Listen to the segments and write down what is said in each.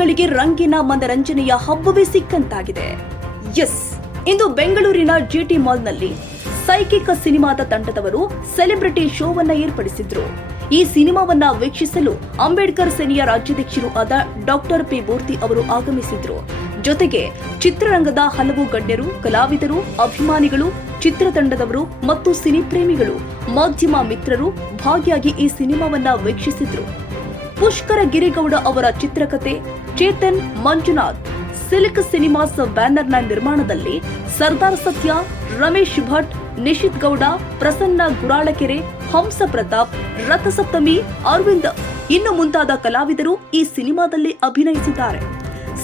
ಪ್ರೇಮಿಗಳಿಗೆ ರಂಗಿನ ಮನರಂಜನೆಯ ಹಬ್ಬವೇ ಸಿಕ್ಕಂತಾಗಿದೆ. ಎಸ್, ಇಂದು ಬೆಂಗಳೂರಿನ ಜಿಟಿ ಮಾಲ್ನಲ್ಲಿ ಸೈಕಿಕ್ ಸಿನಿಮಾದ ತಂಡದವರು ಸೆಲೆಬ್ರಿಟಿ ಶೋವನ್ನ ಏರ್ಪಡಿಸಿದ್ರು. ಈ ಸಿನಿಮಾವನ್ನ ವೀಕ್ಷಿಸಲು ಅಂಬೇಡ್ಕರ್ ಸೇನೆಯ ರಾಜ್ಯಾಧ್ಯಕ್ಷರು ಆದ ಡಾಕ್ಟರ್ ಪಿ ಮೂರ್ತಿ ಅವರು ಆಗಮಿಸಿದ್ರು. ಜೊತೆಗೆ ಚಿತ್ರರಂಗದ ಹಲವು ಗಣ್ಯರು, ಕಲಾವಿದರು, ಅಭಿಮಾನಿಗಳು, ಚಿತ್ರತಂಡದವರು ಮತ್ತು ಸಿನಿ ಪ್ರೇಮಿಗಳು, ಮಾಧ್ಯಮ ಮಿತ್ರರು ಭಾಗಿಯಾಗಿ ಈ ಸಿನಿಮಾವನ್ನ ವೀಕ್ಷಿಸಿದ್ರು. ಪುಷ್ಕರ ಗಿರಿಗೌಡ ಅವರ ಚಿತ್ರಕಥೆ ಚೇತನ್ ಮಂಜುನಾಥ್ ಸಿಲ್ಕ್ ಸಿನಿಮಾಸ್ ಬ್ಯಾನರ್ನ ನಿರ್ಮಾಣದಲ್ಲಿ ಸರ್ದಾರ್ ಸತ್ಯ, ರಮೇಶ್ ಭಟ್, ನಿಶಿತ್ ಗೌಡ, ಪ್ರಸನ್ನ ಗುರಾಳಕೆರೆ, ಹಂಸ ಪ್ರತಾಪ್, ರಥಸಪ್ತಮಿ, ಅರವಿಂದ್ ಇನ್ನು ಮುಂತಾದ ಕಲಾವಿದರು ಈ ಸಿನಿಮಾದಲ್ಲಿ ಅಭಿನಯಿಸಿದ್ದಾರೆ.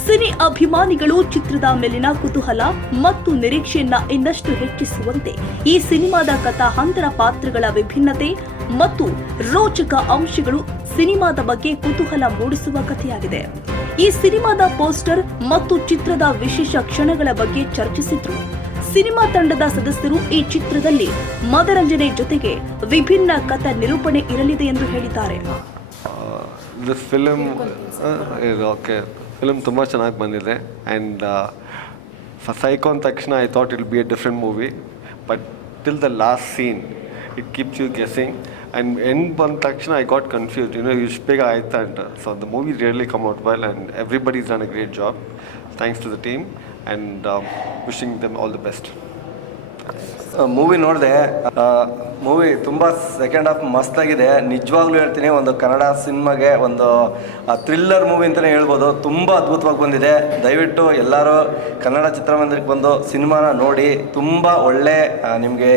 ಸಿನಿ ಅಭಿಮಾನಿಗಳು ಚಿತ್ರದ ಮೇಲಿನ ಕುತೂಹಲ ಮತ್ತು ನಿರೀಕ್ಷೆಯನ್ನ ಇನ್ನಷ್ಟು ಹೆಚ್ಚಿಸುವಂತೆ ಈ ಸಿನಿಮಾದ ಕಥಾಹಂತರ, ಪಾತ್ರಗಳ ವಿಭಿನ್ನತೆ ಮತ್ತು ರೋಚಕ ಅಂಶಗಳು ಸಿನಿಮಾದ ಬಗ್ಗೆ ಕುತೂಹಲ ಮೂಡಿಸುವ ಕಥೆಯಾಗಿದೆ. ಈ ಸಿನಿಮಾದ ಪೋಸ್ಟರ್ ಮತ್ತು ಚಿತ್ರದ ವಿಶೇಷ ಕ್ಷಣಗಳ ಬಗ್ಗೆ ಚರ್ಚಿಸಿದ್ರು. ಸಿನಿಮಾ ತಂಡದ ಸದಸ್ಯರು ಈ ಚಿತ್ರದಲ್ಲಿ ಮನರಂಜನೆ ಜೊತೆಗೆ ವಿಭಿನ್ನ ಕಥಾ ನಿರೂಪಣೆ ಇರಲಿದೆ ಎಂದು ಹೇಳಿದ್ದಾರೆ. ಫಿಲ್ಮ್ ತುಂಬ ಚೆನ್ನಾಗಿ ಬಂದಿದೆ ಆ್ಯಂಡ್ ಸೈಕೋ ಅಂದ ತಕ್ಷಣ I thought it be a different movie, but till the last scene it keeps you guessing and end ಬಂದ ತಕ್ಷಣ ಐ ಗಾಟ್ ಕನ್ಫ್ಯೂಸ್ಡ್, ಇಷ್ಟು ಬೇಗ ಆಯ್ತಾ ಅಂತ. So the movie really come out well and everybody is done a great job. Thanks to the team and wishing them all the best. Movie ನೋಡಿದೆ. Movie ತುಂಬ second half ಮಸ್ತಾಗಿದೆ. ನಿಜವಾಗ್ಲೂ ಹೇಳ್ತೀನಿ, ಒಂದು ಕನ್ನಡ ಸಿನಿಮಾಗೆ ಒಂದು ಥ್ರಿಲ್ಲರ್ ಮೂವಿ ಅಂತಲೇ ಹೇಳ್ಬೋದು. ತುಂಬ ಅದ್ಭುತವಾಗಿ ಬಂದಿದೆ. ದಯವಿಟ್ಟು ಎಲ್ಲರೂ ಕನ್ನಡ ಚಿತ್ರಮಂದಿರಕ್ಕೆ ಬಂದು ಸಿನಿಮಾನ ನೋಡಿ. ತುಂಬ ಒಳ್ಳೆ, ನಿಮಗೆ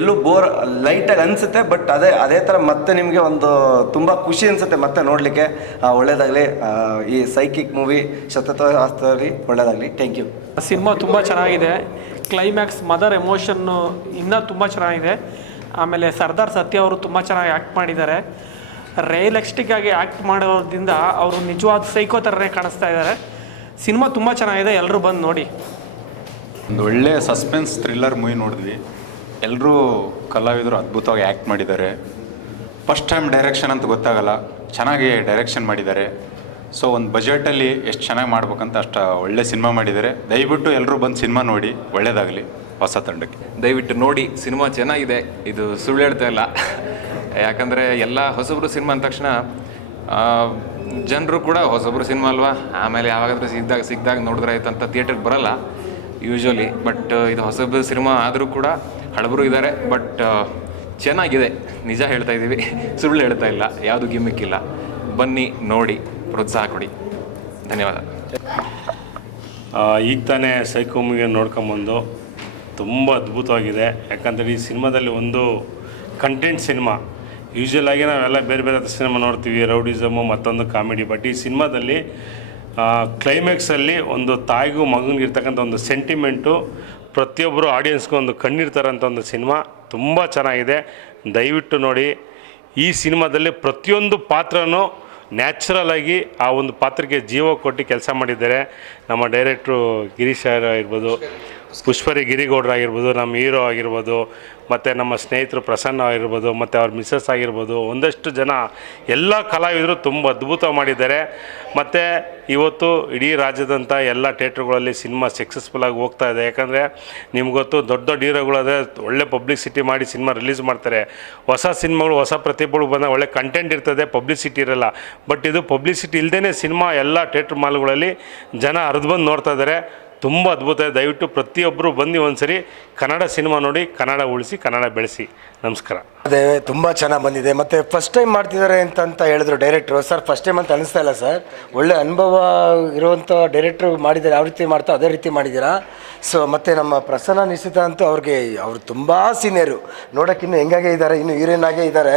ಎಲ್ಲೂ ಬೋರ್ ಲೈಟಾಗಿ ಅನಿಸುತ್ತೆ, ಬಟ್ ಅದೇ ಥರ ಮತ್ತೆ ನಿಮಗೆ ಒಂದು ತುಂಬ ಖುಷಿ ಅನಿಸುತ್ತೆ ಮತ್ತೆ ನೋಡಲಿಕ್ಕೆ. ಒಳ್ಳೆಯದಾಗಲಿ. ಈ ಸೈಕಿಕ್ ಮೂವಿ ಶತತೋಸ್ತರಿ ಒಳ್ಳೆಯದಾಗಲಿ. Thank you. ಸಿನಿಮಾ ತುಂಬ ಚೆನ್ನಾಗಿದೆ. ಕ್ಲೈಮ್ಯಾಕ್ಸ್, ಮದರ್ ಎಮೋಷನ್ನು ಇನ್ನೂ ತುಂಬ ಚೆನ್ನಾಗಿದೆ. ಆಮೇಲೆ ಸರ್ದಾರ್ ಸತ್ಯ ಅವರು ತುಂಬ ಚೆನ್ನಾಗಿ ಆ್ಯಕ್ಟ್ ಮಾಡಿದ್ದಾರೆ. ರಿಯಲಿಸ್ಟಿಕ್ ಆಗಿ ಆ್ಯಕ್ಟ್ ಮಾಡೋದ್ರಿಂದ ಅವರು ನಿಜವಾದ ಸೈಕೋ ಥರನೇ ಕಾಣಿಸ್ತಾ ಇದ್ದಾರೆ. ಸಿನಿಮಾ ತುಂಬ ಚೆನ್ನಾಗಿದೆ, ಎಲ್ಲರೂ ಬಂದು ನೋಡಿ. ಒಂದು ಒಳ್ಳೆ ಸಸ್ಪೆನ್ಸ್ ಥ್ರಿಲ್ಲರ್ ಮೂವಿ ನೋಡಿದ್ವಿ. ಎಲ್ಲರೂ ಕಲಾವಿದರು ಅದ್ಭುತವಾಗಿ ಆ್ಯಕ್ಟ್ ಮಾಡಿದ್ದಾರೆ. ಫಸ್ಟ್ ಟೈಮ್ ಡೈರೆಕ್ಷನ್ ಅಂತ ಗೊತ್ತಾಗಲ್ಲ, ಚೆನ್ನಾಗಿ ಡೈರೆಕ್ಷನ್ ಮಾಡಿದ್ದಾರೆ. ಸೊ ಒಂದು ಬಜೆಟಲ್ಲಿ ಎಷ್ಟು ಚೆನ್ನಾಗಿ ಮಾಡ್ಬೇಕಂತ ಅಷ್ಟು ಒಳ್ಳೆ ಸಿನಿಮಾ ಮಾಡಿದ್ದಾರೆ. ದಯವಿಟ್ಟು ಎಲ್ಲರೂ ಬಂದು ಸಿನಿಮಾ ನೋಡಿ. ಒಳ್ಳೆಯದಾಗಲಿ ಹೊಸ ತಂಡಕ್ಕೆ. ದಯವಿಟ್ಟು ನೋಡಿ, ಸಿನಿಮಾ ಚೆನ್ನಾಗಿದೆ. ಇದು ಸುಳ್ಳು ಹೇಳ್ತಾ ಇಲ್ಲ, ಯಾಕಂದರೆ ಎಲ್ಲ ಹೊಸಬ್ರು ಸಿನಿಮಾ ಅಂದ ತಕ್ಷಣ ಜನರು ಕೂಡ ಹೊಸಬ್ರು ಸಿನಿಮಾ ಅಲ್ವಾ, ಆಮೇಲೆ ಯಾವಾಗಾದ್ರೂ ಸಿಕ್ಕಿದಾಗ ನೋಡಿದ್ರೆ ಆಯ್ತಂತ ಥಿಯೇಟ್ರಿಗೆ ಬರೋಲ್ಲ ಯೂಶ್ವಲಿ. ಬಟ್ ಇದು ಹೊಸಬ್ರು ಸಿನಿಮಾ ಆದರೂ ಕೂಡ ಹಳಬರು ಇದ್ದಾರೆ. ಬಟ್ ಚೆನ್ನಾಗಿದೆ, ನಿಜ ಹೇಳ್ತಾ ಇದ್ದೀವಿ, ಸುಳ್ಳು ಹೇಳ್ತಾ ಇಲ್ಲ, ಯಾವುದು ಗಿಮ್ಮಿಕ್ ಇಲ್ಲ. ಬನ್ನಿ ನೋಡಿ, ಪ್ರೋತ್ಸಾಹ ಕೊಡಿ. ಧನ್ಯವಾದ. ಈಗ ತಾನೇ ಸೈಕೋ ಮೂವಿಗೆ ನೋಡ್ಕೊಂಬಂದು ತುಂಬ ಅದ್ಭುತವಾಗಿದೆ. ಯಾಕಂದರೆ ಈ ಸಿನಿಮಾದಲ್ಲಿ ಒಂದು ಕಂಟೆಂಟ್ ಸಿನಿಮಾ. ಯೂಶ್ವಲಾಗಿ ನಾವೆಲ್ಲ ಬೇರೆ ಬೇರೆ ಸಿನಿಮಾ ನೋಡ್ತೀವಿ, ರೌಡಿಸಮು, ಮತ್ತೊಂದು ಕಾಮಿಡಿ. ಬಟ್ ಈ ಸಿನಿಮಾದಲ್ಲಿ ಕ್ಲೈಮ್ಯಾಕ್ಸಲ್ಲಿ ಒಂದು ತಾಯಿಗೂ ಮಗನಿಗೆ ಇರ್ತಕ್ಕಂಥ ಒಂದು ಸೆಂಟಿಮೆಂಟು, ಪ್ರತಿಯೊಬ್ಬರು ಆಡಿಯನ್ಸ್ಗೂ ಒಂದು ಕಣ್ಣಿರ್ತಾರಂಥ ಒಂದು ಸಿನಿಮಾ. ತುಂಬ ಚೆನ್ನಾಗಿದೆ, ದಯವಿಟ್ಟು ನೋಡಿ. ಈ ಸಿನಿಮಾದಲ್ಲಿ ಪ್ರತಿಯೊಂದು ಪಾತ್ರನೂ ನ್ಯಾಚುರಲ್ ಆಗಿ ಆ ಒಂದು ಪಾತ್ರಕ್ಕೆ ಜೀವ ಕೊಟ್ಟು ಕೆಲಸ ಮಾಡಿದ್ದಾರೆ. ನಮ್ಮ ಡೈರೆಕ್ಟ್ರು ಗಿರೀಶ್ ಆಗಿರ್ಬೋದು, ಪುಷ್ಪರಿ ಗಿರಿಗೌಡರು ಆಗಿರ್ಬೋದು, ನಮ್ಮ ಹೀರೋ ಆಗಿರ್ಬೋದು, ಮತ್ತು ನಮ್ಮ ಸ್ನೇಹಿತರು ಪ್ರಸನ್ನ ಆಗಿರ್ಬೋದು, ಮತ್ತು ಅವ್ರ ಮಿಸ್ಸಸ್ ಆಗಿರ್ಬೋದು, ಒಂದಷ್ಟು ಜನ ಎಲ್ಲ ಕಲಾವಿದರು ತುಂಬ ಅದ್ಭುತ ಮಾಡಿದ್ದಾರೆ. ಮತ್ತು ಇವತ್ತು ಇಡೀ ರಾಜ್ಯದಂಥ ಎಲ್ಲ ಥಿಯೇಟ್ರುಗಳಲ್ಲಿ ಸಿನಿಮಾ ಸಕ್ಸಸ್ಫುಲ್ಲಾಗಿ ಹೋಗ್ತಾ ಇದೆ. ಯಾಕಂದರೆ ನಿಮ್ಗೊತ್ತು, ದೊಡ್ಡ ದೊಡ್ಡ ಹೀರೋಗಳಾದರೆ ಒಳ್ಳೆ ಪಬ್ಲಿಸಿಟಿ ಮಾಡಿ ಸಿನಿಮಾ ರಿಲೀಸ್ ಮಾಡ್ತಾರೆ. ಹೊಸ ಸಿನಿಮಾಗಳು, ಹೊಸ ಪ್ರತಿಭೆಗಳು ಬಂದಾಗ ಒಳ್ಳೆ ಕಂಟೆಂಟ್ ಇರ್ತದೆ, ಪಬ್ಲಿಸಿಟಿ ಇರೋಲ್ಲ. ಬಟ್ ಇದು ಪಬ್ಲಿಸಿಟಿ ಇಲ್ಲದೇ ಸಿನಿಮಾ ಎಲ್ಲ ಥಿಯೇಟ್ರ್ ಮಾಲ್ಗಳಲ್ಲಿ ಜನ ಹರಿದು ಬಂದು ನೋಡ್ತಾ ಇದ್ದಾರೆ. ತುಂಬ ಅದ್ಭುತ. ದಯವಿಟ್ಟು ಪ್ರತಿಯೊಬ್ಬರು ಬಂದು ಒಂದ್ಸರಿ ಕನ್ನಡ ಸಿನಿಮಾ ನೋಡಿ, ಕನ್ನಡ ಉಳಿಸಿ, ಕನ್ನಡ ಬೆಳೆಸಿ. ನಮಸ್ಕಾರ. ಅದೇ ತುಂಬ ಚೆನ್ನಾಗಿ ಬಂದಿದೆ. ಮತ್ತು ಫಸ್ಟ್ ಟೈಮ್ ಮಾಡ್ತಿದ್ದಾರೆ ಅಂತ ಹೇಳಿದ್ರು ಡೈರೆಕ್ಟ್ರು. ಸರ್ ಫಸ್ಟ್ ಟೈಮ್ ಅಂತ ಅನಿಸ್ತಾ ಇಲ್ಲ ಸರ್, ಒಳ್ಳೆ ಅನುಭವ ಇರುವಂಥ ಡೈರೆಕ್ಟ್ರು ಮಾಡಿದ್ದಾರೆ. ಯಾವ ರೀತಿ ಮಾಡ್ತಾ ಅದೇ ರೀತಿ ಮಾಡಿದ್ದೀರಾ. ಸೊ ಮತ್ತು ನಮ್ಮ ಪ್ರಸನ್ನ ನಿಶ್ಚಿತ ಅಂತೂ ಅವರು ತುಂಬ ಸೀನಿಯರು, ನೋಡೋಕ್ಕಿನ್ನೂ ಹೆಂಗಾಗೆ ಇದ್ದಾರೆ, ಇನ್ನೂ ಹೀರೋಯಿನ್ ಆಗೇ ಇದ್ದಾರೆ.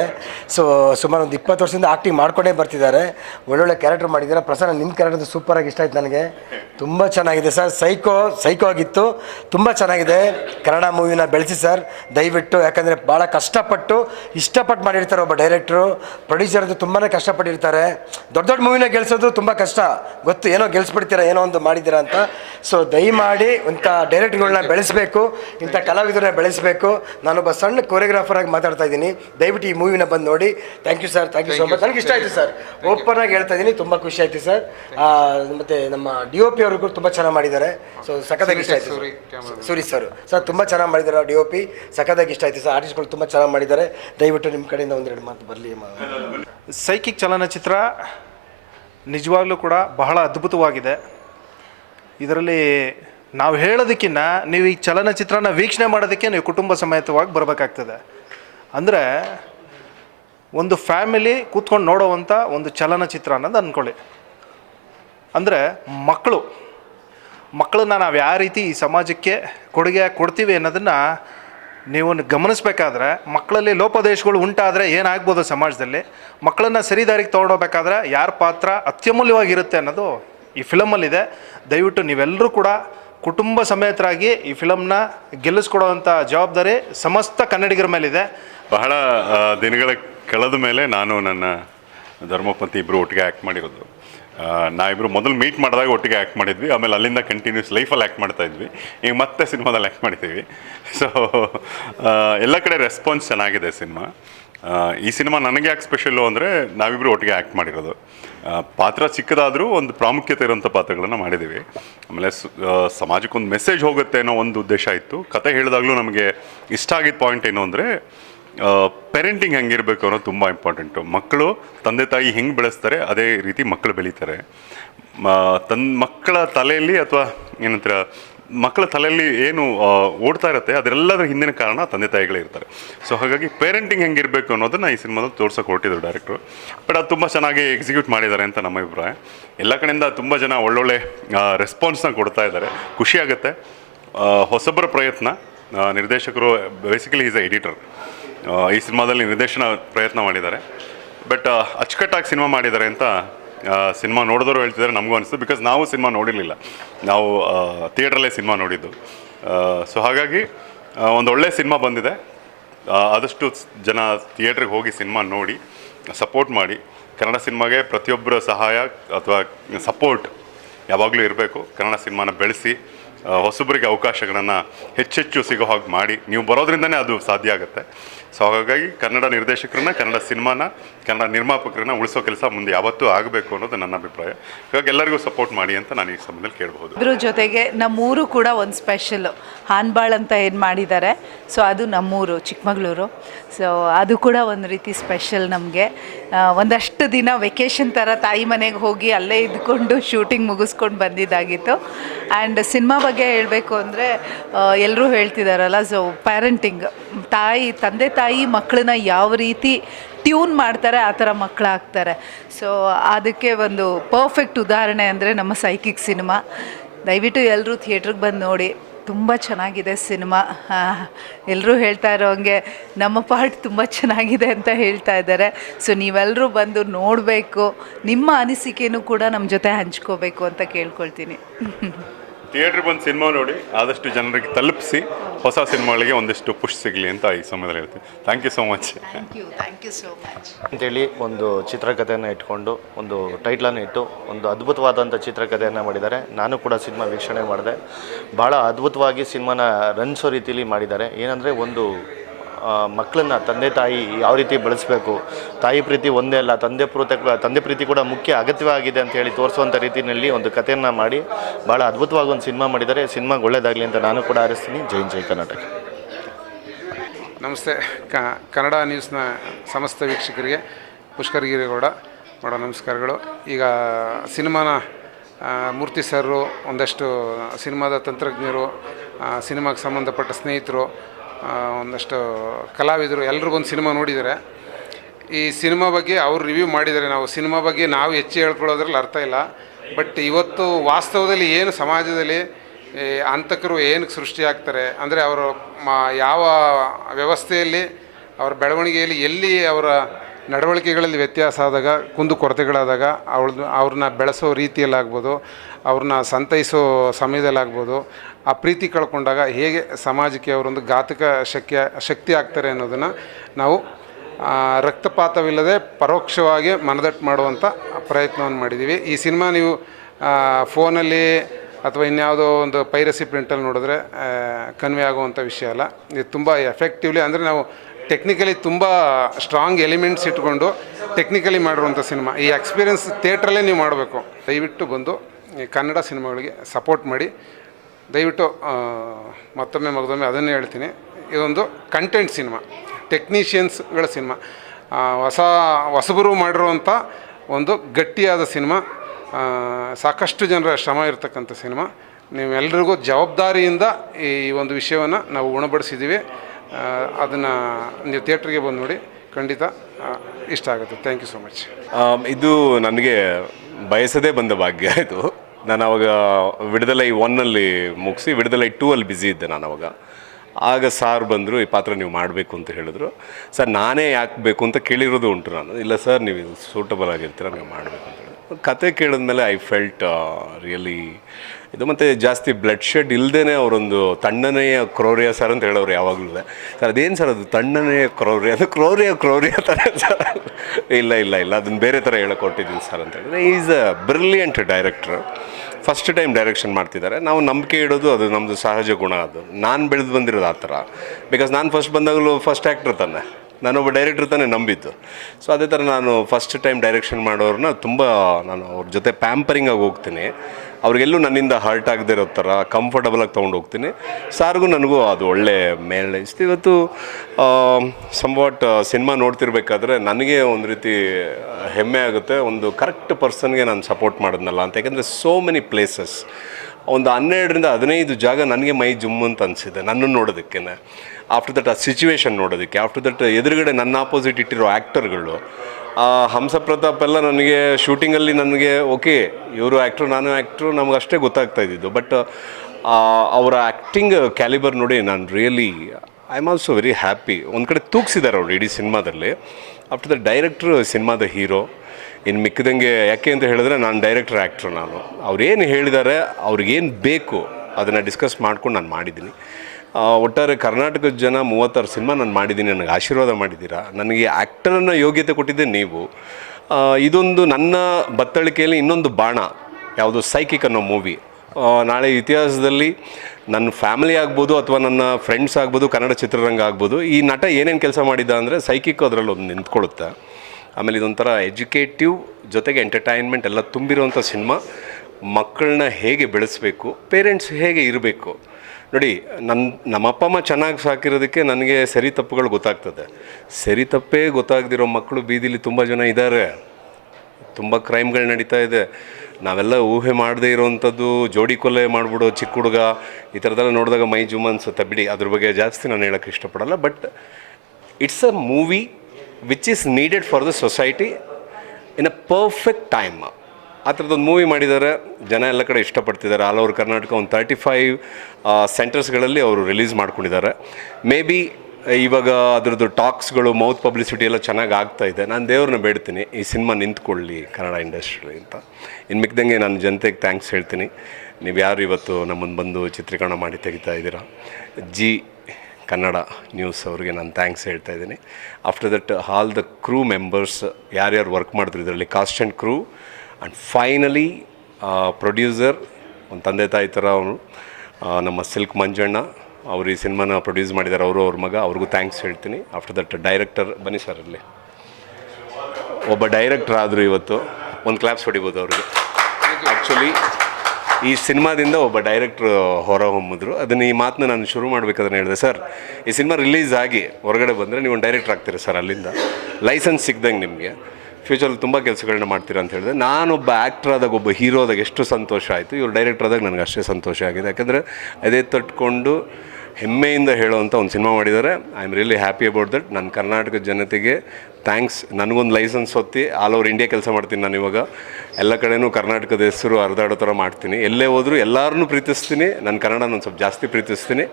ಸೊ ಸುಮಾರು ಒಂದು 20 ವರ್ಷದಿಂದ ಆ್ಯಕ್ಟಿಂಗ್ ಮಾಡ್ಕೊಂಡೇ ಬರ್ತಿದ್ದಾರೆ. ಒಳ್ಳೊಳ್ಳೆ ಕ್ಯಾರೆಕ್ಟರ್ ಮಾಡಿದ್ದಾರೆ. ಪ್ರಸನ್ನ, ನಿಮ್ಮ ಕ್ಯಾರೆಕ್ಟರ್ ಸೂಪರಾಗಿ ಇಷ್ಟ ಆಯ್ತು ನನಗೆ. ತುಂಬ ಚೆನ್ನಾಗಿದೆ ಸರ್. ಸೈಕೋ ಆಗಿತ್ತು, ತುಂಬ ಚೆನ್ನಾಗಿದೆ. ಕನ್ನಡ ಮೂವಿನ ಬೆಳೆಸಿ ಸರ್ ದಯವಿಟ್ಟು. ಯಾಕಂದರೆ ಭಾಳ ಕಷ್ಟಪಟ್ಟು ಇಷ್ಟಪಟ್ಟು ಮಾಡಿರ್ತಾರೆ ಒಬ್ಬ ಡೈರೆಕ್ಟ್ರು. ಪ್ರೊಡ್ಯೂಸರ್ ಅದು ತುಂಬಾ ಕಷ್ಟಪಟ್ಟಿರ್ತಾರೆ. ದೊಡ್ಡ ದೊಡ್ಡ ಮೂವಿನ ಗೆಲ್ಸೋದು ತುಂಬ ಕಷ್ಟ, ಗೊತ್ತು, ಏನೋ ಗೆಲ್ಸ್ಬಿಡ್ತೀರಾ, ಏನೋ ಒಂದು ಮಾಡಿದ್ದೀರಾ ಅಂತ. ಸೊ ದಯಮಾಡಿ ಇಂಥ ಡೈರೆಕ್ಟ್ಗಳನ್ನ ಬೆಳೆಸಬೇಕು, ಇಂಥ ಕಲಾವಿದರನ್ನ ಬೆಳೆಸಬೇಕು. ನಾನೊಬ್ಬ ಸಣ್ಣ ಕೊರಿಯೋಗ್ರಾಫರ್ ಆಗಿ ಮಾತಾಡ್ತಾ ಇದ್ದೀನಿ. ದಯವಿಟ್ಟು ಈ ಮೂವಿನ ಬಂದು ನೋಡಿ. Thank you sir, thank you so much. ನನಗೆ ಇಷ್ಟ ಆಯಿತು ಸರ್, ಓಪನ್ ಆಗಿ ಹೇಳ್ತಾ ಇದ್ದೀನಿ, ತುಂಬ ಖುಷಿ ಆಯಿತು ಸರ್. ಮತ್ತು ನಮ್ಮ DOP ಅವ್ರಿಗೂ ತುಂಬ ಚೆನ್ನಾಗಿ ಮಾಡಿದ್ದಾರೆ. ಸೊ ಸಖತ್ತಾಗಿ ಇಷ್ಟ ಆಯಿತು ಸೂರಿ ಸರ್ ತುಂಬ ಚೆನ್ನಾಗಿ ಮಾಡಿದ್ದಾರೆ. DOP ಸಖತ್ತಾಗಿ ಇಷ್ಟ ಆಯಿತು ಸರ್. ಆರ್ಟಿಸ್ಟ್ಗಳು ತುಂಬ ಚೆನ್ನಾಗಿ ಮಾಡಿದ್ದಾರೆ. ದಯವಿಟ್ಟು ನಿಮ್ಮ ಕಡೆಯಿಂದ ಒಂದೆರಡು ಮಾತು ಬರಲಿ. ಸೈಕಿಕ್ ಚಲನಚಿತ್ರ ನಿಜವಾಗ್ಲೂ ಕೂಡ ಬಹಳ ಅದ್ಭುತವಾಗಿದೆ. ಇದರಲ್ಲಿ ನಾವು ಹೇಳೋದಕ್ಕಿಂತ ನೀವು ಈ ಚಲನಚಿತ್ರನ ವೀಕ್ಷಣೆ ಮಾಡೋದಕ್ಕೆ ನೀವು ಕುಟುಂಬ ಸಮೇತವಾಗಿ ಬರಬೇಕಾಗ್ತದೆ. ಅಂದರೆ ಒಂದು ಫ್ಯಾಮಿಲಿ ಕೂತ್ಕೊಂಡು ನೋಡೋವಂಥ ಒಂದು ಚಲನಚಿತ್ರ ಅನ್ನೋದು ಅಂದ್ಕೊಳ್ಳಿ. ಅಂದರೆ ಮಕ್ಕಳನ್ನ ನಾವು ಯಾವ ರೀತಿ ಈ ಸಮಾಜಕ್ಕೆ ಕೊಡುಗೆ ಕೊಡ್ತೀವಿ ಅನ್ನೋದನ್ನು ನೀವು ಗಮನಿಸಬೇಕಾದ್ರೆ, ಮಕ್ಕಳಲ್ಲಿ ಲೋಪದೋಷಗಳು ಉಂಟಾದರೆ ಏನಾಗ್ಬೋದು ಸಮಾಜದಲ್ಲಿ, ಮಕ್ಕಳನ್ನು ಸರಿದಾರಿಗೆ ತೊಗೊಂಡೋಗ್ಬೇಕಾದ್ರೆ ಯಾರ ಪಾತ್ರ ಅತ್ಯಮೂಲ್ಯವಾಗಿರುತ್ತೆ ಅನ್ನೋದು ಈ ಫಿಲಮಲ್ಲಿದೆ. ದಯವಿಟ್ಟು ನೀವೆಲ್ಲರೂ ಕೂಡ ಕುಟುಂಬ ಸಮೇತರಾಗಿ ಈ ಫಿಲಮ್ನ ಗೆಲ್ಲಿಸ್ಕೊಡೋವಂಥ ಜವಾಬ್ದಾರಿ ಸಮಸ್ತ ಕನ್ನಡಿಗರ ಮೇಲಿದೆ. ಬಹಳ ದಿನಗಳ ಕಳೆದ ಮೇಲೆ ನಾನು ನನ್ನ ಧರ್ಮಪತಿ ಇಬ್ಬರು ಒಟ್ಟಿಗೆ ಆ್ಯಕ್ಟ್ ಮಾಡಿರೋದು. ನಾವಿಬ್ಬರು ಮೊದಲು ಮೀಟ್ ಮಾಡಿದಾಗ ಒಟ್ಟಿಗೆ ಆ್ಯಕ್ಟ್ ಮಾಡಿದ್ವಿ. ಆಮೇಲೆ ಅಲ್ಲಿಂದ ಕಂಟಿನ್ಯೂಸ್ ಲೈಫಲ್ಲಿ ಆ್ಯಕ್ಟ್ ಮಾಡ್ತಾಯಿದ್ವಿ. ಈಗ ಮತ್ತೆ ಸಿನಿಮಾದಲ್ಲಿ ಆ್ಯಕ್ಟ್ ಮಾಡ್ತೀವಿ. ಸೊ ಎಲ್ಲ ಕಡೆ ರೆಸ್ಪಾನ್ಸ್ ಚೆನ್ನಾಗಿದೆ ಸಿನಿಮಾ. ಈ ಸಿನಿಮಾ ನನಗೆ ಯಾಕೆ ಸ್ಪೆಷಲ್ಲು ಅಂದರೆ ನಾವಿಬ್ಬರು ಒಟ್ಟಿಗೆ ಆ್ಯಕ್ಟ್ ಮಾಡಿರೋದು. ಪಾತ್ರ ಚಿಕ್ಕದಾದರೂ ಒಂದು ಪ್ರಾಮುಖ್ಯತೆ ಇರೋಂಥ ಪಾತ್ರಗಳನ್ನು ಮಾಡಿದ್ದೀವಿ. ಆಮೇಲೆ ಸಮಾಜಕ್ಕೊಂದು ಮೆಸೇಜ್ ಹೋಗುತ್ತೆ ಅನ್ನೋ ಒಂದು ಉದ್ದೇಶ ಇತ್ತು. ಕತೆ ಹೇಳಿದಾಗಲೂ ನಮಗೆ ಇಷ್ಟ ಆಗಿದ್ದ ಪಾಯಿಂಟ್ ಏನು ಅಂದರೆ ಪೇರೆಂಟಿಂಗ್ ಹೆಂಗಿರಬೇಕು ಅನ್ನೋದು ತುಂಬ ಇಂಪಾರ್ಟೆಂಟು. ಮಕ್ಕಳು ತಂದೆ ತಾಯಿ ಹೆಂಗೆ ಬೆಳೆಸ್ತಾರೆ ಅದೇ ರೀತಿ ಮಕ್ಕಳು ಬೆಳೀತಾರೆ. ಮಕ್ಕಳ ತಲೆಯಲ್ಲಿ ಅಥವಾ ಏನಂತರ ಮಕ್ಕಳ ತಲೆಯಲ್ಲಿ ಏನು ಓಡ್ತಾ ಇರುತ್ತೆ ಅದರೆಲ್ಲದರ ಹಿಂದಿನ ಕಾರಣ ತಂದೆ ತಾಯಿಗಳೇ ಇರ್ತಾರೆ. ಸೊ ಹಾಗಾಗಿ ಪೇರೆಂಟಿಂಗ್ ಹೆಂಗಿರಬೇಕು ಅನ್ನೋದನ್ನ ಈ ಸಿನಿಮಾದಲ್ಲಿ ತೋರ್ಸೋಕೆ ಹೊರಟಿದ್ರು ಡೈರೆಕ್ಟ್ರು. ಬಟ್ ಅದು ತುಂಬ ಚೆನ್ನಾಗಿ ಎಕ್ಸಿಕ್ಯೂಟ್ ಮಾಡಿದ್ದಾರೆ ಅಂತ ನಮ್ಮ ಅಭಿಪ್ರಾಯ. ಎಲ್ಲ ಕಡೆಯಿಂದ ತುಂಬ ಜನ ಒಳ್ಳೊಳ್ಳೆ ರೆಸ್ಪಾನ್ಸ್ನ ಕೊಡ್ತಾ ಇದ್ದಾರೆ, ಖುಷಿಯಾಗುತ್ತೆ. ಹೊಸಬರ ಪ್ರಯತ್ನ. ನಿರ್ದೇಶಕರು ಬೇಸಿಕಲಿ ಈಸ್ ಎ ಎಡಿಟರ್. ಈ ಸಿನಿಮಾದಲ್ಲಿ ನಿರ್ದೇಶನ ಪ್ರಯತ್ನ ಮಾಡಿದ್ದಾರೆ. ಬಟ್ ಅಚ್ಚುಕಟ್ಟಾಗಿ ಸಿನಿಮಾ ಮಾಡಿದ್ದಾರೆ ಅಂತ ಸಿನಿಮಾ ನೋಡಿದವರು ಹೇಳ್ತಿದ್ದಾರೆ, ನಮಗೂ ಅನಿಸ್ತು. ಬಿಕಾಸ್ ನಾವು ಸಿನಿಮಾ ನೋಡಿರಲಿಲ್ಲ, ನಾವು ಥಿಯೇಟ್ರಲ್ಲೇ ಸಿನಿಮಾ ನೋಡಿದ್ದು. ಸೊ ಹಾಗಾಗಿ ಒಂದು ಒಳ್ಳೆಯ ಸಿನಿಮಾ ಬಂದಿದೆ. ಆದಷ್ಟು ಜನ ಥಿಯೇಟ್ರಿಗೆ ಹೋಗಿ ಸಿನಿಮಾ ನೋಡಿ ಸಪೋರ್ಟ್ ಮಾಡಿ. ಕನ್ನಡ ಸಿನಿಮಾಗೆ ಪ್ರತಿಯೊಬ್ಬರ ಸಹಾಯ ಅಥವಾ ಸಪೋರ್ಟ್ ಯಾವಾಗಲೂ ಇರಬೇಕು. ಕನ್ನಡ ಸಿನಿಮಾನ ಬೆಳೆಸಿ ಹೊಸಬರಿಗೆ ಅವಕಾಶಗಳನ್ನು ಹೆಚ್ಚೆಚ್ಚು ಸಿಗೋ ಹಾಗೆ ಮಾಡಿ. ನೀವು ಬರೋದ್ರಿಂದನೇ ಅದು ಸಾಧ್ಯ ಆಗುತ್ತೆ. ಸೊ ಹಾಗಾಗಿ ಕನ್ನಡ ನಿರ್ದೇಶಕರನ್ನ, ಕನ್ನಡ ಸಿನಿಮಾನ, ಕನ್ನಡ ನಿರ್ಮಾಪಕರನ್ನ ಉಳಿಸೋ ಕೆಲಸ ಮುಂದೆ ಯಾವತ್ತೂ ಆಗಬೇಕು ಅನ್ನೋದು ನನ್ನ ಅಭಿಪ್ರಾಯ. ಹಾಗಾಗಿ ಎಲ್ಲರಿಗೂ ಸಪೋರ್ಟ್ ಮಾಡಿ ಅಂತ ನಾನು ಈ ಸಮಯದಲ್ಲಿ ಕೇಳಬಹುದು. ಇದ್ರ ಜೊತೆಗೆ ನಮ್ಮೂರು ಕೂಡ ಒಂದು ಸ್ಪೆಷಲ್ಲು ಹಾನ್ಬಾಳ್ ಅಂತ ಏನು ಮಾಡಿದ್ದಾರೆ. ಸೊ ಅದು ನಮ್ಮೂರು ಚಿಕ್ಕಮಗಳೂರು. ಸೊ ಅದು ಕೂಡ ಒಂದು ರೀತಿ ಸ್ಪೆಷಲ್ ನಮಗೆ. ಒಂದಷ್ಟು ದಿನ ವೆಕೇಷನ್ ಥರ ತಾಯಿ ಮನೆಗೆ ಹೋಗಿ ಅಲ್ಲೇ ಇದ್ಕೊಂಡು ಶೂಟಿಂಗ್ ಮುಗಿಸ್ಕೊಂಡು ಬಂದಿದ್ದಾಗಿತ್ತು. ಆ್ಯಂಡ್ ಸಿನಿಮಾ ಬಗ್ಗೆ ಹೇಳಬೇಕು ಅಂದರೆ ಎಲ್ಲರೂ ಹೇಳ್ತಿದ್ದಾರಲ್ಲ, ಸೊ ಪ್ಯಾರೆಂಟಿಂಗ್, ತಂದೆ ತಾಯಿ ಮಕ್ಕಳನ್ನ ಯಾವ ರೀತಿ ಟ್ಯೂನ್ ಮಾಡ್ತಾರೆ ಆ ಥರ ಮಕ್ಕಳಾಗ್ತಾರೆ. ಸೊ ಅದಕ್ಕೆ ಒಂದು ಪರ್ಫೆಕ್ಟ್ ಉದಾಹರಣೆ ಅಂದರೆ ನಮ್ಮ ಸೈಕಿಕ್ ಸಿನಿಮಾ. ದಯವಿಟ್ಟು ಎಲ್ಲರೂ ಥಿಯೇಟ್ರಿಗೆ ಬಂದು ನೋಡಿ, ತುಂಬ ಚೆನ್ನಾಗಿದೆ ಸಿನಿಮಾ. ಎಲ್ಲರೂ ಹೇಳ್ತಾ ಇರೋ ಹಂಗೆ ನಮ್ಮ ಪಾರ್ಟ್ ತುಂಬ ಚೆನ್ನಾಗಿದೆ ಅಂತ ಹೇಳ್ತಾ ಇದ್ದಾರೆ. ಸೊ ನೀವೆಲ್ಲರೂ ಬಂದು ನೋಡಬೇಕು, ನಿಮ್ಮ ಅನಿಸಿಕೆನೂ ಕೂಡ ನಮ್ಮ ಜೊತೆ ಹಂಚ್ಕೋಬೇಕು ಅಂತ ಕೇಳ್ಕೊಳ್ತೀನಿ. ಥಿಯೇಟ್ರಿಗೆ ಬಂದು ಸಿನಿಮಾ ನೋಡಿ ಆದಷ್ಟು ಜನರಿಗೆ ತಲುಪಿಸಿ ಹೊಸ ಸಿನಿಮಾಗಳಿಗೆ ಒಂದಿಷ್ಟು ಪುಷ್ ಸಿಗಲಿ ಅಂತ ಈ ಸಮಯದಲ್ಲಿ ಹೇಳ್ತೀನಿ. Thank you so much. Thank you so much ಅಂತೇಳಿ ಒಂದು ಚಿತ್ರಕಥೆಯನ್ನು ಇಟ್ಕೊಂಡು ಒಂದು ಟೈಟ್ಲನ್ನು ಇಟ್ಟು ಒಂದು ಅದ್ಭುತವಾದಂಥ ಚಿತ್ರಕಥೆಯನ್ನು ಮಾಡಿದ್ದಾರೆ. ನಾನು ಕೂಡ ಸಿನಿಮಾ ವೀಕ್ಷಣೆ ಮಾಡಿದೆ. ಭಾಳ ಅದ್ಭುತವಾಗಿ ಸಿನಿಮಾನ ರಂಜಿಸೋ ರೀತಿಯಲ್ಲಿ ಮಾಡಿದ್ದಾರೆ. ಏನಂದರೆ ಒಂದು ಮಕ್ಕಳನ್ನ ತಂದೆ ತಾಯಿ ಯಾವ ರೀತಿ ಬೆಳೆಸಬೇಕು, ತಾಯಿ ಪ್ರೀತಿ ಒಂದೇ ಅಲ್ಲ, ತಂದೆ ಪ್ರೀತಿ ಕೂಡ ಮುಖ್ಯ ಅಗತ್ಯವಾಗಿದೆ ಅಂತ ಹೇಳಿ ತೋರಿಸುವಂಥ ರೀತಿಯಲ್ಲಿ ಒಂದು ಕಥೆಯನ್ನು ಮಾಡಿ ಭಾಳ ಅದ್ಭುತವಾಗಿ ಒಂದು ಸಿನಿಮಾ ಮಾಡಿದ್ದಾರೆ. ಸಿನಿಮಾಗೆ ಒಳ್ಳೆಯದಾಗಲಿ ಅಂತ ನಾನು ಕೂಡ ಹಾರೈಸ್ತೀನಿ. ಜೈ ಕರ್ನಾಟಕ. ನಮಸ್ತೆ. ಕನ್ನಡ ನ್ಯೂಸ್ನ ಸಮಸ್ತ ವೀಕ್ಷಕರಿಗೆ ಪುಷ್ಕರಗಿರಿಗೌಡ ಮಾಡೋ ನಮಸ್ಕಾರಗಳು. ಈಗ ಸಿನಿಮಾನ ಮೂರ್ತಿ ಸರ್ರು, ಒಂದಷ್ಟು ಸಿನಿಮಾದ ತಂತ್ರಜ್ಞರು, ಸಿನಿಮಾಗೆ ಸಂಬಂಧಪಟ್ಟ ಸ್ನೇಹಿತರು, ಒಂದಷ್ಟು ಕಲಾವಿದರು ಎಲ್ರಿಗೊಂದು ಸಿನಿಮಾ ನೋಡಿದ್ದಾರೆ. ಈ ಸಿನಿಮಾ ಬಗ್ಗೆ ಅವ್ರು ರಿವ್ಯೂ ಮಾಡಿದ್ದಾರೆ. ನಾವು ಸಿನಿಮಾ ಬಗ್ಗೆ ನಾವು ಹೆಚ್ಚು ಹೇಳ್ಕೊಳ್ಳೋದ್ರಲ್ಲಿ ಅರ್ಥ ಇಲ್ಲ. ಬಟ್ ಇವತ್ತು ವಾಸ್ತವದಲ್ಲಿ ಏನು ಸಮಾಜದಲ್ಲಿ ಹಂತಕರು ಏನಕ್ಕೆ ಸೃಷ್ಟಿಯಾಗ್ತಾರೆ ಅಂದರೆ ಅವರು ಯಾವ ವ್ಯವಸ್ಥೆಯಲ್ಲಿ, ಅವರ ಬೆಳವಣಿಗೆಯಲ್ಲಿ ಎಲ್ಲಿ ಅವರ ನಡವಳಿಕೆಗಳಲ್ಲಿ ವ್ಯತ್ಯಾಸ ಆದಾಗ, ಕುಂದುಕೊರತೆಗಳಾದಾಗ ಅವ್ರನ್ನ ಬೆಳೆಸೋ ರೀತಿಯಲ್ಲಾಗ್ಬೋದು, ಅವ್ರನ್ನ ಸಂತೈಸೋ ಸಮಯದಲ್ಲಾಗ್ಬೋದು, ಆ ಪ್ರೀತಿ ಕಳ್ಕೊಂಡಾಗ ಹೇಗೆ ಸಮಾಜಕ್ಕೆ ಅವರೊಂದು ಘಾತಕ ಶಕ್ತಿ ಆಗ್ತಾರೆ ಅನ್ನೋದನ್ನು ನಾವು ರಕ್ತಪಾತವಿಲ್ಲದೆ ಪರೋಕ್ಷವಾಗಿ ಮನದಟ್ಟು ಮಾಡುವಂಥ ಪ್ರಯತ್ನವನ್ನು ಮಾಡಿದ್ದೀವಿ. ಈ ಸಿನಿಮಾ ನೀವು ಫೋನಲ್ಲಿ ಅಥವಾ ಇನ್ಯಾವುದೋ ಒಂದು ಪೈರಸಿ ಪ್ರಿಂಟಲ್ಲಿ ನೋಡಿದ್ರೆ ಕನ್ವೆ ಆಗುವಂಥ ವಿಷಯ ಅಲ್ಲ. ಇದು ತುಂಬ ಎಫೆಕ್ಟಿವ್ಲಿ, ಅಂದರೆ ನಾವು ಟೆಕ್ನಿಕಲಿ ತುಂಬ ಸ್ಟ್ರಾಂಗ್ ಎಲಿಮೆಂಟ್ಸ್ ಇಟ್ಕೊಂಡು ಟೆಕ್ನಿಕಲಿ ಮಾಡಿರುವಂಥ ಸಿನಿಮಾ. ಈ ಎಕ್ಸ್ಪೀರಿಯನ್ಸ್ ಥಿಯೇಟ್ರಲ್ಲೇ ನೀವು ಮಾಡಬೇಕು. ದಯವಿಟ್ಟು ಬಂದು ಈ ಕನ್ನಡ ಸಿನಿಮಾಗಳಿಗೆ ಸಪೋರ್ಟ್ ಮಾಡಿ. ದಯವಿಟ್ಟು ಮತ್ತೊಮ್ಮೆ ಅದನ್ನೇ ಹೇಳ್ತೀನಿ, ಇದೊಂದು ಕಂಟೆಂಟ್ ಸಿನಿಮಾ, ಟೆಕ್ನಿಷಿಯನ್ಸ್ಗಳ ಸಿನಿಮಾ, ಹೊಸಬರು ಮಾಡಿರುವಂಥ ಒಂದು ಗಟ್ಟಿಯಾದ ಸಿನಿಮಾ, ಸಾಕಷ್ಟು ಜನರ ಶ್ರಮ ಇರತಕ್ಕಂಥ ಸಿನಿಮಾ. ನೀವೆಲ್ಲರಿಗೂ ಜವಾಬ್ದಾರಿಯಿಂದ ಈ ಒಂದು ವಿಷಯವನ್ನು ನಾವು ಉಣಬಡಿಸಿದ್ದೀವಿ. ಅದನ್ನು ನೀವು ಥಿಯೇಟ್ರಿಗೆ ಬಂದು ನೋಡಿ, ಖಂಡಿತ ಇಷ್ಟ ಆಗುತ್ತೆ. Thank you so much. ಇದು ನನಗೆ ಬಯಸದೇ ಬಂದ ಭಾಗ್ಯ. ಇದು ನಾನು ಅವಾಗ ವಿಡುದಲೈ 1 ಮುಗಿಸಿ ವಿಡುದಲೈ 2 ಬ್ಯುಸಿ ಇದ್ದೆ ನಾನು ಅವಾಗ. ಆಗ ಸಾರ್ ಬಂದರು, ಈ ಪಾತ್ರ ನೀವು ಮಾಡಬೇಕು ಅಂತ ಹೇಳಿದ್ರು. ಸರ್ ನಾನೇ ಯಾಕೆ ಬೇಕು ಅಂತ ಕೇಳಿರೋದು ಉಂಟು ನಾನು. ಇಲ್ಲ ಸರ್ ನೀವು ಇದು ಸೂಟಬಲ್ ಆಗಿರ್ತೀರ, ನೀವು ಮಾಡಬೇಕು ಅಂತ ಹೇಳಿ. ಕತೆ ಕೇಳಿದ್ಮೇಲೆ ಐ ಫೆಲ್ಟ್ ರಿಯಲಿ ಇದು. ಮತ್ತು ಜಾಸ್ತಿ ಬ್ಲಡ್ ಶೆಡ್ ಇಲ್ಲದೇ ಅವರೊಂದು ತಣ್ಣನೆಯ ಕ್ರೌರ್ಯ ಸರ್ ಅಂತ ಹೇಳೋರು ಯಾವಾಗಲೂ. ಸರ್ ಅದೇನು ಸರ್ ಅದು ತಣ್ಣನೆಯ ಕ್ರೌರ್ಯ, ಅದು ಕ್ರೌರ್ಯ ಥರ ಸರ್. ಇಲ್ಲ ಅದನ್ನು ಬೇರೆ ಥರ ಹೇಳಕೊಟ್ಟಿದ್ದೀನಿ ಸರ್ ಅಂತ ಹೇಳಿದ್ರೆ. Is a brilliant director. First time direction ಮಾಡ್ತಿದ್ದಾರೆ. ನಾವು ನಂಬಿಕೆ ಇಡೋದು ಅದು ನಮ್ಮದು ಸಹಜ ಗುಣ. ಅದು ನಾನು ಬೆಳೆದು ಬಂದಿರೋದು ಆ ಥರ. ಬಿಕಾಸ್ ನಾನು ಫಸ್ಟ್ ಬಂದಾಗಲೂ ಫಸ್ಟ್ ಆ್ಯಕ್ಟ್ರ್ ತಾನೆ, ನಾನೊಬ್ಬ ಡೈರೆಕ್ಟ್ರ್ ತಾನೇ ನಂಬಿದ್ದು. ಸೊ ಅದೇ ಥರ ನಾನು ಫಸ್ಟ್ ಟೈಮ್ ಡೈರೆಕ್ಷನ್ ಮಾಡೋರನ್ನ ನಾನು ಅವ್ರ ಜೊತೆ ಪ್ಯಾಂಪರಿಂಗಾಗಿ ಹೋಗ್ತೀನಿ. ಅವ್ರಿಗೆಲ್ಲೂ ನನ್ನಿಂದ ಹರ್ಟ್ ಆಗದೆ ಇರೋ ಥರ ಕಂಫರ್ಟಬಲಾಗಿ ತೊಗೊಂಡು ಹೋಗ್ತೀನಿ. ಸಾರ್ಗೂ ನನಗೂ ಅದು ಒಳ್ಳೆ ಮೇಲೆ ಇಷ್ಟು. ಇವತ್ತು ಸಂವಾಟ್ ಸಿನಿಮಾ ನೋಡ್ತಿರ್ಬೇಕಾದ್ರೆ ನನಗೆ ಒಂದು ರೀತಿ ಹೆಮ್ಮೆ ಆಗುತ್ತೆ, ಒಂದು ಕರೆಕ್ಟ್ ಪರ್ಸನ್ಗೆ ನಾನು ಸಪೋರ್ಟ್ ಮಾಡಿದ್ನಲ್ಲ ಅಂತ. ಯಾಕೆಂದರೆ ಸೋ ಮೆನಿ ಪ್ಲೇಸಸ್, ಒಂದು 12ರಿಂದ 15 ಜಾಗ ನನಗೆ ಮೈ ಜುಮ್ ಅಂತ ಅನಿಸಿದೆ ನನ್ನನ್ನು ನೋಡೋದಕ್ಕೆ. ಆಫ್ಟರ್ ದಟ್ ಆ ಸಿಚುವೇಶನ್ ನೋಡೋದಕ್ಕೆ, ಆಫ್ಟರ್ ದಟ್ ಎದುರುಗಡೆ ನನ್ನ ಆಪೋಸಿಟ್ ಇಟ್ಟಿರೋ ಆ್ಯಕ್ಟರ್ಗಳು. ಹಂಸ ಪ್ರತಾಪ್ ಎಲ್ಲ ನನಗೆ ಶೂಟಿಂಗಲ್ಲಿ ನನಗೆ ಓಕೆ ಇವರು ಆ್ಯಕ್ಟ್ರು ನಾನು ಆ್ಯಕ್ಟ್ರು ನಮ್ಗೆ ಅಷ್ಟೇ ಗೊತ್ತಾಗ್ತಾ ಇದ್ದಿದ್ದು. ಬಟ್ ಅವರ ಆ್ಯಕ್ಟಿಂಗ್ ಕ್ಯಾಲಿಬರ್ ನೋಡಿ ನಾನು really I am also very happy. ಒಂದು ಕಡೆ ತೂಗಿಸಿದ್ದಾರೆ ಅವರು ಇಡೀ ಸಿನಿಮಾದಲ್ಲಿ. ಆಫ್ಟರ್ ದ ಡೈರೆಕ್ಟ್ರು ಸಿನಿಮಾದ ಹೀರೋ. ಇನ್ನು ಮಿಕ್ಕಿದಂಗೆ ಯಾಕೆ ಅಂತ ಹೇಳಿದ್ರೆ ನಾನು ಡೈರೆಕ್ಟ್ರ್ ಆ್ಯಕ್ಟ್ರು. ನಾನು ಅವ್ರೇನು ಹೇಳಿದ್ದಾರೆ, ಅವ್ರಿಗೇನು ಬೇಕು ಅದನ್ನು ಡಿಸ್ಕಸ್ ಮಾಡ್ಕೊಂಡು ನಾನು ಮಾಡಿದ್ದೀನಿ. ಒಟ್ಟಾರೆ ಕರ್ನಾಟಕದ ಜನ 36 ಸಿನಿಮಾ ನಾನು ಮಾಡಿದ್ದೀನಿ, ನನಗೆ ಆಶೀರ್ವಾದ ಮಾಡಿದ್ದೀರಾ. ನನಗೆ ಆ್ಯಕ್ಟರನ್ನು ಯೋಗ್ಯತೆ ಕೊಟ್ಟಿದ್ದೆ ನೀವು. ಇದೊಂದು ನನ್ನ ಬತ್ತಳಿಕೆಯಲ್ಲಿ ಇನ್ನೊಂದು ಬಾಣ, ಯಾವುದು ಸೈಕಿಕ್ ಅನ್ನೋ ಮೂವಿ. ನಾಳೆ ಇತಿಹಾಸದಲ್ಲಿ ನನ್ನ ಫ್ಯಾಮಿಲಿ ಆಗ್ಬೋದು ಅಥವಾ ನನ್ನ ಫ್ರೆಂಡ್ಸ್ ಆಗ್ಬೋದು, ಕನ್ನಡ ಚಿತ್ರರಂಗ ಆಗ್ಬೋದು, ಈ ನಟ ಏನೇನು ಕೆಲಸ ಮಾಡಿದ್ದ ಅಂದರೆ ಸೈಕಿಕ್ ಅದರಲ್ಲಿ ಒಂದು ನಿಂತ್ಕೊಳ್ಳುತ್ತೆ. ಆಮೇಲೆ ಇದೊಂಥರ ಎಜುಕೇಟಿವ್ ಜೊತೆಗೆ ಎಂಟರ್ಟೈನ್ಮೆಂಟ್ ಎಲ್ಲ ತುಂಬಿರುವಂಥ ಸಿನಿಮಾ. ಮಕ್ಕಳನ್ನ ಹೇಗೆ ಬೆಳೆಸಬೇಕು, ಪೇರೆಂಟ್ಸ್ ಹೇಗೆ ಇರಬೇಕು ನೋಡಿ. ನಮ್ಮ ಅಪ್ಪ ಅಮ್ಮ ಚೆನ್ನಾಗಿ ಸಾಕಿರೋದಕ್ಕೆ ನನಗೆ ಸರಿ ತಪ್ಪುಗಳು ಗೊತ್ತಾಗ್ತದೆ. ಸರಿ ತಪ್ಪೇ ಗೊತ್ತಾಗದಿರೋ ಮಕ್ಕಳು ಬೀದಿಲಿ ತುಂಬ ಜನ ಇದ್ದಾರೆ. ತುಂಬ ಕ್ರೈಮ್ಗಳು ನಡೀತಾ ಇದೆ. ನಾವೆಲ್ಲ ಊಹೆ ಮಾಡದೇ ಇರೋವಂಥದ್ದು, ಜೋಡಿ ಕೊಲೆ ಮಾಡಿಬಿಡೋ ಚಿಕ್ಕ ಹುಡುಗ, ಈ ಥರದೆಲ್ಲ ನೋಡಿದಾಗ ಮೈ ಜುಮ್ ಅನ್ಸುತ್ತೆ. ಬಿಡಿ, ಅದ್ರ ಬಗ್ಗೆ ಜಾಸ್ತಿ ನಾನು ಹೇಳೋಕ್ಕೆ ಇಷ್ಟಪಡಲ್ಲ. But it's a movie which is needed for the society in a perfect time. ಆ ಥರದೊಂದು ಮೂವಿ ಮಾಡಿದ್ದಾರೆ. ಜನ ಎಲ್ಲ ಕಡೆ ಇಷ್ಟಪಡ್ತಿದ್ದಾರೆ. ಆಲ್ ಓವರ್ ಕರ್ನಾಟಕ ಒಂದು 35 ಸೆಂಟರ್ಸ್ಗಳಲ್ಲಿ ಅವರು ರಿಲೀಸ್ ಮಾಡ್ಕೊಂಡಿದ್ದಾರೆ. ಮೇ ಬಿ ಇವಾಗ ಅದರದ್ದು ಟಾಕ್ಸ್ಗಳು, ಮೌತ್ ಪಬ್ಲಿಸಿಟಿ ಎಲ್ಲ ಚೆನ್ನಾಗಿ ಆಗ್ತಾಯಿದೆ. ನಾನು ದೇವ್ರನ್ನ ಬೇಡ್ತೀನಿ ಈ ಸಿನಿಮಾ ನಿಂತ್ಕೊಳ್ಳಿ ಕನ್ನಡ ಇಂಡಸ್ಟ್ರಿ ಅಂತ. ಇನ್ನು ಮಿಕ್ಕಿದಂಗೆ ನಾನು ಜನತೆಗೆ ಥ್ಯಾಂಕ್ಸ್ ಹೇಳ್ತೀನಿ. ನೀವು ಯಾರು ಇವತ್ತು ನಮ್ಮನ್ನು ಬಂದು ಚಿತ್ರೀಕರಣ ಮಾಡಿ ತೆಗಿತಾ ಇದ್ದೀರಾ, ಜಿ ಕನ್ನಡ ನ್ಯೂಸ್ ಅವ್ರಿಗೆ ನಾನು ಥ್ಯಾಂಕ್ಸ್ ಹೇಳ್ತಾ ಇದ್ದೀನಿ. After that all the crew members ಯಾರ್ಯಾರು ವರ್ಕ್ ಮಾಡಿದ್ರು ಇದರಲ್ಲಿ, cost and crew, and finally producer, ಒಂದು ತಂದೆ ತಾಯಿ ಥರ ಅವನು ನಮ್ಮ ಸಿಲ್ಕ್ ಮಂಜಣ್ಣ, ಅವರು ಈ ಸಿನಿಮಾನ ಪ್ರೊಡ್ಯೂಸ್ ಮಾಡಿದ್ದಾರೆ. ಅವ್ರ ಮಗ, ಅವ್ರಿಗೂ ಥ್ಯಾಂಕ್ಸ್ ಹೇಳ್ತೀನಿ. ಆಫ್ಟರ್ ದಟ್ ಡೈರೆಕ್ಟರ್, ಬನ್ನಿ ಸರ್ ಅಲ್ಲಿ, ಒಬ್ಬ ಡೈರೆಕ್ಟರ್ ಆದರು ಇವತ್ತು, ಒಂದು ಕ್ಲಾಪ್ಸ್ ಹೊಡಿಬೋದು ಅವ್ರಿಗೆ. ಆ್ಯಕ್ಚುಲಿ ಈ ಸಿನಿಮಾದಿಂದ ಒಬ್ಬ ಡೈರೆಕ್ಟ್ರು ಹೊರ ಹೊಮ್ಮಿದ್ರು. ಅದನ್ನು ಈ ಮಾತನ್ನ ನಾನು ಶುರು ಮಾಡಬೇಕಾದ್ರೆ ಹೇಳಿದೆ, ಸರ್ ಈ ಸಿನಿಮಾ ರಿಲೀಸ್ ಆಗಿ ಹೊರಗಡೆ ಬಂದರೆ ನೀವು ಒಂದು ಡೈರೆಕ್ಟ್ರ್ ಆಗ್ತೀರಾ ಸರ್, ಅಲ್ಲಿಂದ ಲೈಸೆನ್ಸ್ ಸಿಗ್ದಂಗೆ ನಿಮಗೆ ಫ್ಯೂಚರಲ್ಲಿ ತುಂಬ ಕೆಲಸಗಳನ್ನ ಮಾಡ್ತೀರಾ ಅಂತ ಹೇಳಿದೆ. ನಾನೊಬ್ಬ ಆ್ಯಕ್ಟ್ರ್ ಆದಾಗ, ಒಬ್ಬ ಹೀರೋ ಆದಾಗ ಎಷ್ಟು ಸಂತೋಷ ಆಯಿತು, ಇವ್ರು ಡೈರೆಕ್ಟರ್ ಆದಾಗ ನನಗೆ ಅಷ್ಟೇ ಸಂತೋಷ ಆಗಿದೆ. ಯಾಕಂದರೆ ಅದೇ ತಟ್ಕೊಂಡು ಹೆಮ್ಮೆಯಿಂದ ಹೇಳೋವಂಥ ಒಂದು ಸಿನಿಮಾ ಮಾಡಿದ್ದಾರೆ. I am really happy about that. ನನ್ನ ಕರ್ನಾಟಕದ ಜನತೆಗೆ ಥ್ಯಾಂಕ್ಸ್. ನನಗೊಂದು ಲೈಸೆನ್ಸ್ ಹೊತ್ತಿ ಆಲ್ ಓವರ್ ಇಂಡಿಯಾ ಕೆಲಸ ಮಾಡ್ತೀನಿ ನಾನು ಇವಾಗ. ಎಲ್ಲ ಕಡೆನೂ ಕರ್ನಾಟಕದ ಹೆಸರು ಹರಿದಾಡೋ ಥರ ಮಾಡ್ತೀನಿ. ಎಲ್ಲೇ ಹೋದರೂ ಎಲ್ಲರನ್ನೂ ಪ್ರೀತಿಸ್ತೀನಿ. ನನ್ನ ಕನ್ನಡ ನಾನು ಸ್ವಲ್ಪ ಜಾಸ್ತಿ ಪ್ರೀತಿಸ್ತೀನಿ.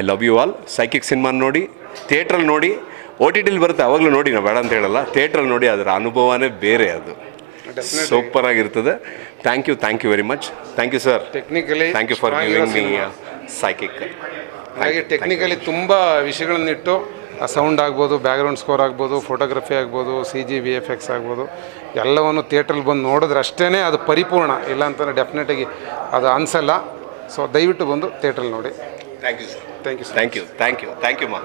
I love you all. Psychic cinema ನೋಡಿ, ಥಿಯೇಟ್ರಲ್ಲಿ ನೋಡಿ, OTTಲಿ ಬರುತ್ತೆ, ಅವಾಗಲೂ ನೋಡಿ, ನಾವು ಬೇಡ ಅಂತ ಹೇಳಲ್ಲ, ಥಿಯೇಟ್ರಲ್ಲಿ ನೋಡಿ, ಅದರ ಅನುಭವನೇ ಬೇರೆ, ಅದು ಸೂಪರ್ ಆಗಿರ್ತದೆ. Thank you very much. Thank you sir. Technically thank you for giving me psychic. ಹಾಗೆ ಟೆಕ್ನಿಕಲಿ ತುಂಬ ವಿಷಯಗಳನ್ನಿಟ್ಟು ಆ ಸೌಂಡ್ ಆಗ್ಬೋದು, ಬ್ಯಾಕ್ಗ್ರೌಂಡ್ ಸ್ಕೋರ್ ಆಗ್ಬೋದು, ಫೋಟೋಗ್ರಫಿ ಆಗ್ಬೋದು, CG VFX ಆಗ್ಬೋದು, ಎಲ್ಲವನ್ನು ಥಿಯೇಟ್ರಲ್ಲಿ ಬಂದು ನೋಡಿದ್ರೆ ಅಷ್ಟೇ ಅದು ಪರಿಪೂರ್ಣ, ಇಲ್ಲ ಅಂತಂದರೆ ಡೆಫಿನೆಟಾಗಿ ಅದು ಅನಿಸಲ್ಲ. ಸೊ ದಯವಿಟ್ಟು ಬಂದು ಥಿಯೇಟ್ರಲ್ಲಿ ನೋಡಿ. Thank you sir. Thank you thank you ಮಾ.